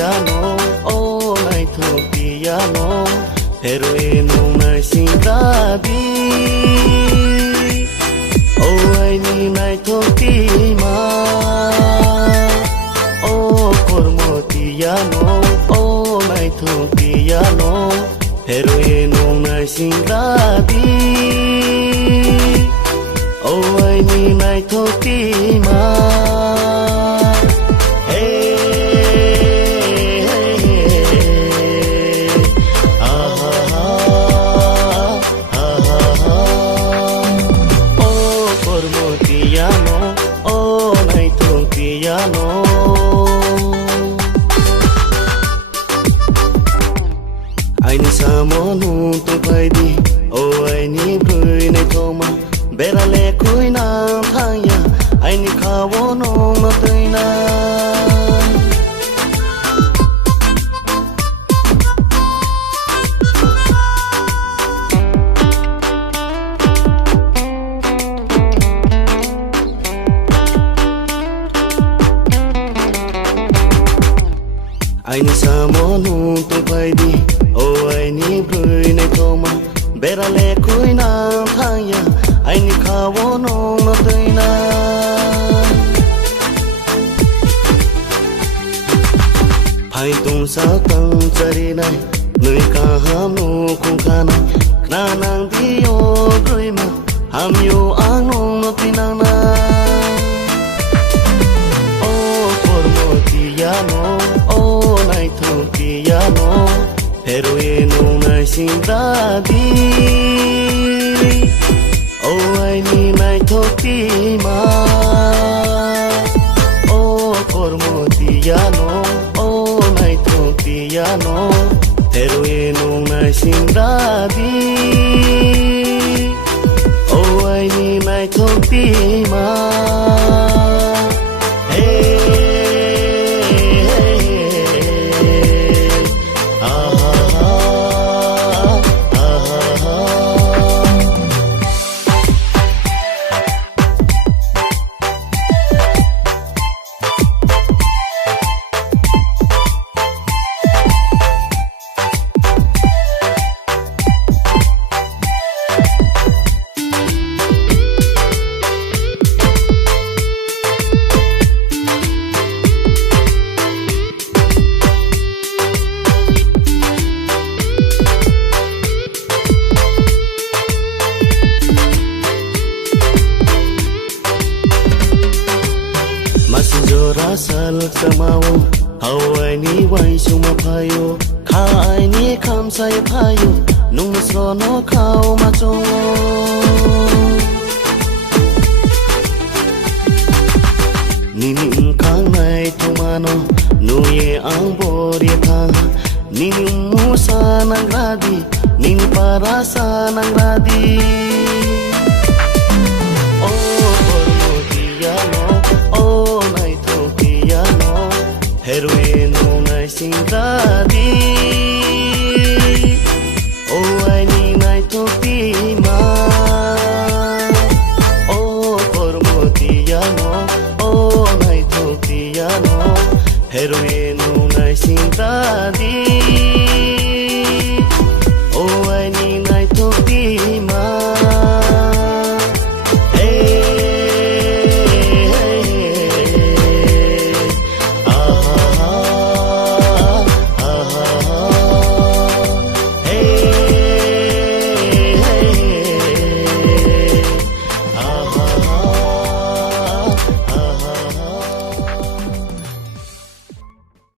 piano, oh này thuộc piano, heroin này sinh ra đi, oh anh này thuộc mà, oh cormo piano, oh này thuộc piano, heroin này sinh ra đi, oh anh này thuộc mà. Piano anh sa monu tu phai đi ô anh ni bơi này thoma bera le khui na thaya anh ni khawo no ma tui na anh sa monu tu phai đi ô anh ni bơi này thoma bera le khui na thaya anh ni khawo no ma tui na phai tung sa tang chari nai nơi ka ham no khung kha nai na nang di yo groi ma ham yo ang no ma pinang na oh cormo piano piano, heroin này sinh ra đi, oh anh này thuộc mà, oh cormo piano, oh này thuộc piano, heroin này sinh ra đi, oh anh này thuộc mà. Rasal samao hawai ni wai suma phayo khai ni kham sai phayo nung sro no khao ma cho ni nim khang nai thumano nu ye ang bori tha ni mu sa nang radi ni para sa nang radi heroin này sinh ra đi